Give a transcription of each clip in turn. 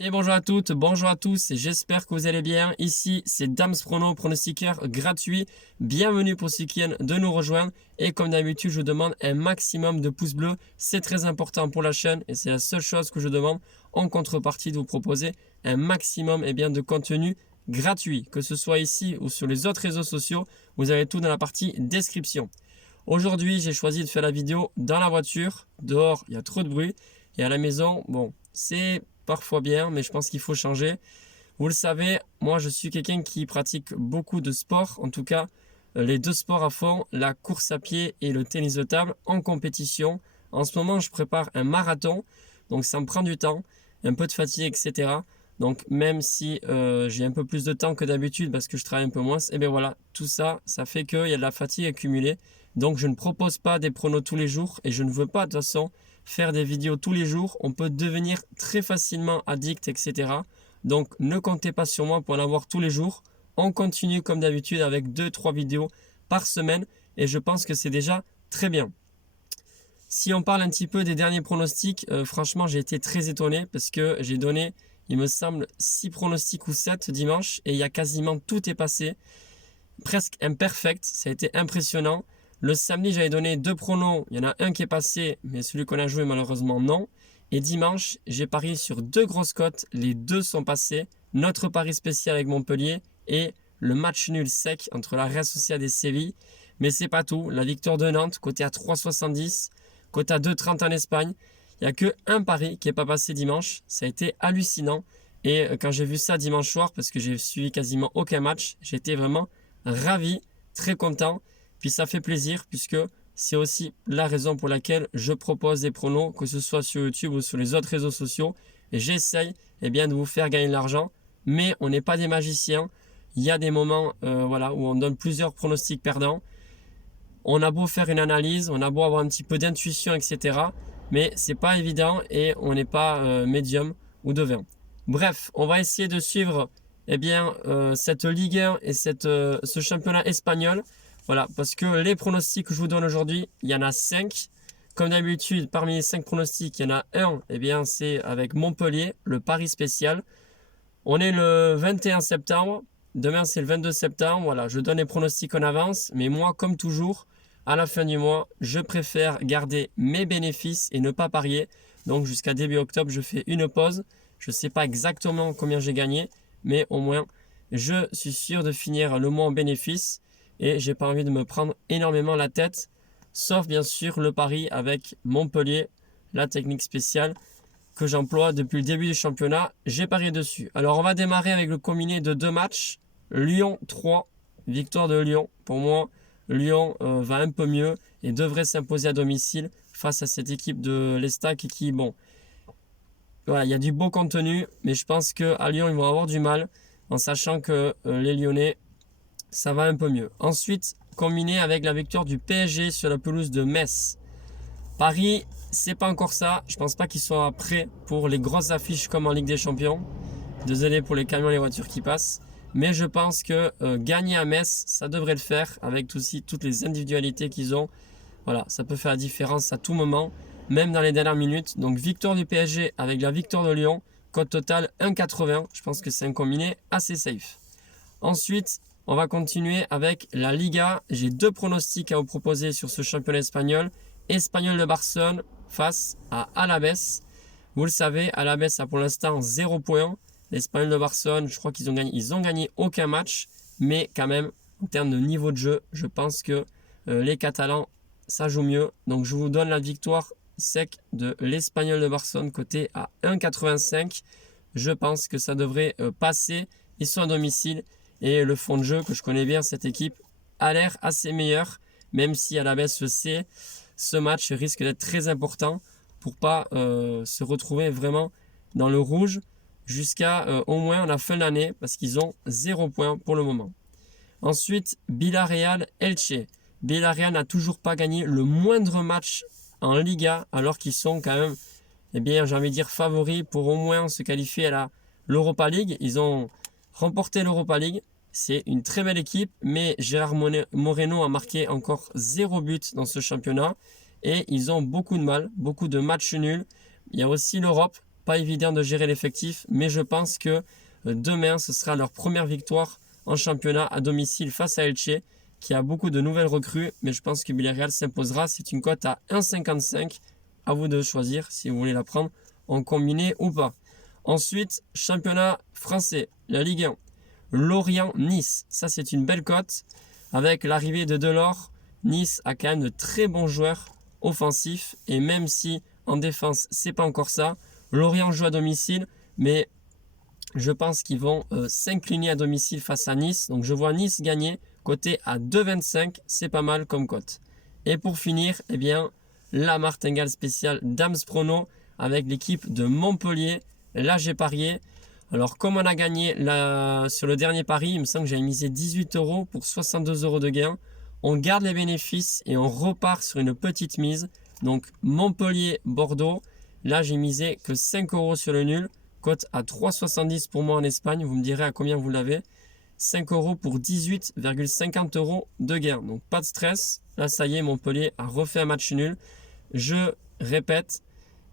Et bonjour à toutes, bonjour à tous, et j'espère que vous allez bien. Ici, c'est Dams Prono, pronostiqueur gratuit. Bienvenue pour ceux qui viennent de nous rejoindre. Et comme d'habitude, je vous demande un maximum de pouces bleus. C'est très important pour la chaîne et c'est la seule chose que je demande en contrepartie de vous proposer un maximum de contenu gratuit. Que ce soit ici ou sur les autres réseaux sociaux, vous avez tout dans la partie description. Aujourd'hui, j'ai choisi de faire la vidéo dans la voiture. Dehors, il y a trop de bruit. Et à la maison, bon, c'est parfois bien, mais je pense qu'il faut changer. Vous le savez, moi je suis quelqu'un qui pratique beaucoup de sport, en tout cas les deux sports à fond, la course à pied et le tennis de table en compétition. En ce moment, je prépare un marathon, donc ça me prend du temps, un peu de fatigue, etc. Donc même si j'ai un peu plus de temps que d'habitude parce que je travaille un peu moins, et bien voilà, tout ça, ça fait qu'il y a de la fatigue accumulée. Donc je ne propose pas des pronos tous les jours et je ne veux pas de toute façon faire des vidéos tous les jours. On peut devenir très facilement addict, etc. Donc ne comptez pas sur moi pour en avoir tous les jours. On continue comme d'habitude avec 2-3 vidéos par semaine et je pense que c'est déjà très bien. Si on parle un petit peu des derniers pronostics, franchement j'ai été très étonné parce que j'ai donné, il me semble, 6 pronostics ou 7 dimanche et il y a quasiment tout est passé. Presque imperfect, ça a été impressionnant. Le samedi, j'avais donné 2 pronos. Il y en a un qui est passé, mais celui qu'on a joué, malheureusement, non. Et dimanche, j'ai parié sur 2 grosses cotes. Les 2 sont passés. Notre pari spécial avec Montpellier et le match nul sec entre la Real Sociedad et Séville. Mais c'est pas tout. La victoire de Nantes, côté à 3,70, côté à 2,30 en Espagne. Il n'y a que un pari qui n'est pas passé dimanche. Ça a été hallucinant. Et quand j'ai vu ça dimanche soir, parce que j'ai suivi quasiment aucun match, j'étais vraiment ravi, très content. Puis ça fait plaisir puisque c'est aussi la raison pour laquelle je propose des pronos, que ce soit sur YouTube ou sur les autres réseaux sociaux. Et j'essaye de vous faire gagner de l'argent, mais on n'est pas des magiciens. Il y a des moments où on donne plusieurs pronostics perdants. On a beau faire une analyse, on a beau avoir un petit peu d'intuition, etc. Mais c'est pas évident et on n'est pas médium ou devin. Bref, on va essayer de suivre cette Ligue 1 et ce championnat espagnol. Voilà, parce que les pronostics que je vous donne aujourd'hui, il y en a 5. Comme d'habitude, parmi les 5 pronostics, il y en a un, c'est avec Montpellier, le pari spécial. On est le 21 septembre, demain c'est le 22 septembre. Voilà, je donne les pronostics en avance, mais moi, comme toujours, à la fin du mois, je préfère garder mes bénéfices et ne pas parier. Donc jusqu'à début octobre, je fais une pause. Je ne sais pas exactement combien j'ai gagné, mais au moins, je suis sûr de finir le mois en bénéfice. Et j'ai pas envie de me prendre énormément la tête, sauf bien sûr le pari avec Montpellier, la technique spéciale que j'emploie depuis le début du championnat. J'ai parié dessus. Alors on va démarrer avec le combiné de 2 matchs. Lyon 3, victoire de Lyon. Pour moi, Lyon va un peu mieux et devrait s'imposer à domicile face à cette équipe de l'Estac qui, bon, voilà, il y a du beau contenu, mais je pense qu'à Lyon, ils vont avoir du mal en sachant que les Lyonnais, ça va un peu mieux. Ensuite, combiné avec la victoire du PSG sur la pelouse de Metz. Paris, c'est pas encore ça. Je pense pas qu'ils soient prêts pour les grosses affiches comme en Ligue des Champions. Désolé pour les camions et les voitures qui passent. Mais je pense que gagner à Metz, ça devrait le faire avec aussi toutes les individualités qu'ils ont. Voilà, ça peut faire la différence à tout moment, même dans les dernières minutes. Donc victoire du PSG avec la victoire de Lyon. Cote totale 1,80. Je pense que c'est un combiné assez safe. Ensuite, on va continuer avec la Liga. J'ai 2 pronostics à vous proposer sur ce championnat espagnol. Espagnol de Barcelone face à Alavés. Vous le savez, Alavés a pour l'instant 0 points. L'Espagnol de Barcelone, je crois qu'ils ont gagné aucun match. Mais quand même, en termes de niveau de jeu, je pense que les Catalans, ça joue mieux. Donc je vous donne la victoire sec de l'Espagnol de Barcelone côté à 1,85. Je pense que ça devrait passer. Ils sont à domicile. Et le fond de jeu que je connais bien, cette équipe a l'air assez meilleur, même si à la baisse je sais, ce match risque d'être très important pour pas se retrouver vraiment dans le rouge jusqu'à au moins la fin de l'année parce qu'ils ont 0 point pour le moment. Ensuite, Villarreal-Elche. Villarreal n'a toujours pas gagné le moindre match en Liga alors qu'ils sont quand même, j'ai envie de dire, favoris pour au moins se qualifier à l'Europa League. Ils ont remporté l'Europa League. C'est une très belle équipe, mais Gérard Moreno a marqué encore 0 but dans ce championnat et ils ont beaucoup de mal, beaucoup de matchs nuls. Il y a aussi l'Europe pas évident de gérer l'effectif, mais je pense que demain, ce sera leur première victoire en championnat à domicile face à Elche, qui a beaucoup de nouvelles recrues, mais je pense que Villarreal s'imposera. C'est une cote à 1,55. À vous de choisir si vous voulez la prendre en combiné ou pas. Ensuite, championnat français, la Ligue 1. Lorient-Nice, ça c'est une belle cote. Avec l'arrivée de Delors, Nice a quand même de très bons joueurs offensifs. Et même si en défense, c'est pas encore ça. Lorient joue à domicile, mais je pense qu'ils vont s'incliner à domicile face à Nice. Donc je vois Nice gagner, coté à 2,25. C'est pas mal comme cote. Et pour finir, eh bien, la martingale spéciale Dams Prono avec l'équipe de Montpellier. Là, j'ai parié. Alors, comme on a gagné sur le dernier pari, il me semble que j'avais misé 18 € pour 62 € de gain. On garde les bénéfices et on repart sur une petite mise. Donc, Montpellier-Bordeaux. Là, j'ai misé que 5 € sur le nul. Cote à 3,70 pour moi en Espagne. Vous me direz à combien vous l'avez. 5 € pour 18,50 € de gain. Donc, pas de stress. Là, ça y est, Montpellier a refait un match nul. Je répète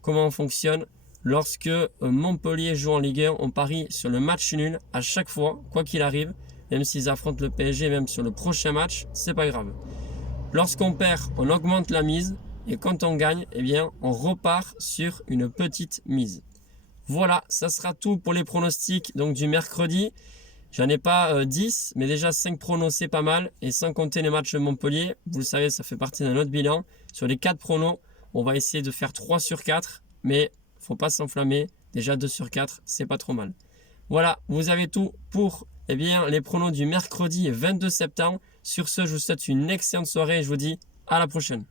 comment on fonctionne. Lorsque Montpellier joue en Ligue 1, on parie sur le match nul à chaque fois, quoi qu'il arrive. Même s'ils affrontent le PSG, même sur le prochain match, c'est pas grave. Lorsqu'on perd, on augmente la mise. Et quand on gagne, eh bien, on repart sur une petite mise. Voilà, ça sera tout pour les pronostics donc, du mercredi. J'en ai pas 10, mais déjà 5 pronos, c'est pas mal. Et sans compter les matchs de Montpellier, vous le savez, ça fait partie d'un autre bilan. Sur les 4 pronos, on va essayer de faire 3 sur 4. Mais faut pas s'enflammer. Déjà 2 sur 4, c'est pas trop mal. Voilà, vous avez tout pour les pronos du mercredi 22 septembre. Sur ce, je vous souhaite une excellente soirée et je vous dis à la prochaine.